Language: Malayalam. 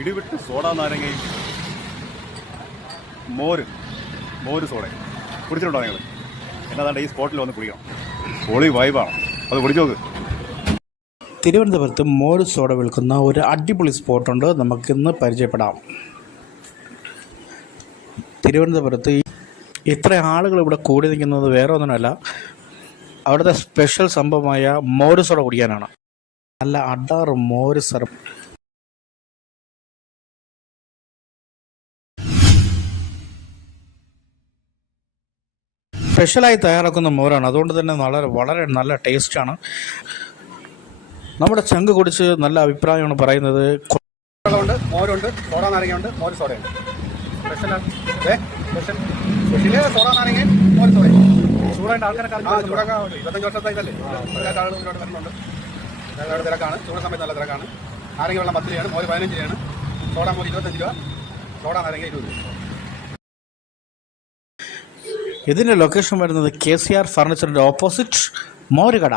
ഇടിവിട്ട് സോഡ നാരങ്ങയും മോര് സോഡയും കുടിച്ചിട്ടുണ്ടോ നിങ്ങൾ? എന്നതാണ്ട് ഈ സ്പോട്ടിൽ വന്ന് കുടിക്കണം. പൊളി വൈബാണ്, അത് കുടിച്ചു നോക്ക്. തിരുവനന്തപുരത്ത് മോര് സോഡ വിൽക്കുന്ന ഒരു അടിപൊളി സ്പോട്ടുണ്ട്, നമുക്കിന്ന് പരിചയപ്പെടാം. തിരുവനന്തപുരത്ത് ഇത്ര ആളുകൾ ഇവിടെ കൂടി നിൽക്കുന്നത് വേറെ ഒന്നുമല്ല, അവിടുത്തെ സ്പെഷ്യൽ സംഭവമായ മോര് സോഡ കുടിക്കാനാണ്. നല്ല അടാറ് മോര് സർബ്. സ്പെഷ്യലായി തയ്യാറാക്കുന്ന മോരാണ്, അതുകൊണ്ട് തന്നെ വളരെ നല്ല ടേസ്റ്റാണ്. നമ്മുടെ ചങ്ക് കുടിച്ച് നല്ല അഭിപ്രായമാണ് പറയുന്നത്. മോരുണ്ട്, സോഡ നാരങ്ങയുണ്ട്, മോര് സോഡയുണ്ട്. സ്പെഷ്യലാണ് സോഡ നാരങ്ങയും മോര് സോഡയും. ചൂടായിട്ട് ആൾക്കാരൊക്കെ 25 വർഷത്തായിട്ടല്ലേ ആളുകൾ മുന്നോട്ട് വരുന്നുണ്ട്. തിരക്കാണ്, ചൂട് സമയത്ത് നല്ല തിരക്കാണ്. നാരങ്ങ വെള്ളം 10 രൂപയാണ്, മോര് 15 രൂപയാണ്, സോഡ മോര് 25 രൂപ, സോഡ നാരങ്ങ 20 രൂപ. ഇതിൻ്റെ ലൊക്കേഷൻ വരുന്നത് KCR ഫർണിച്ചറിൻ്റെ ഓപ്പോസിറ്റ് മോരുകട.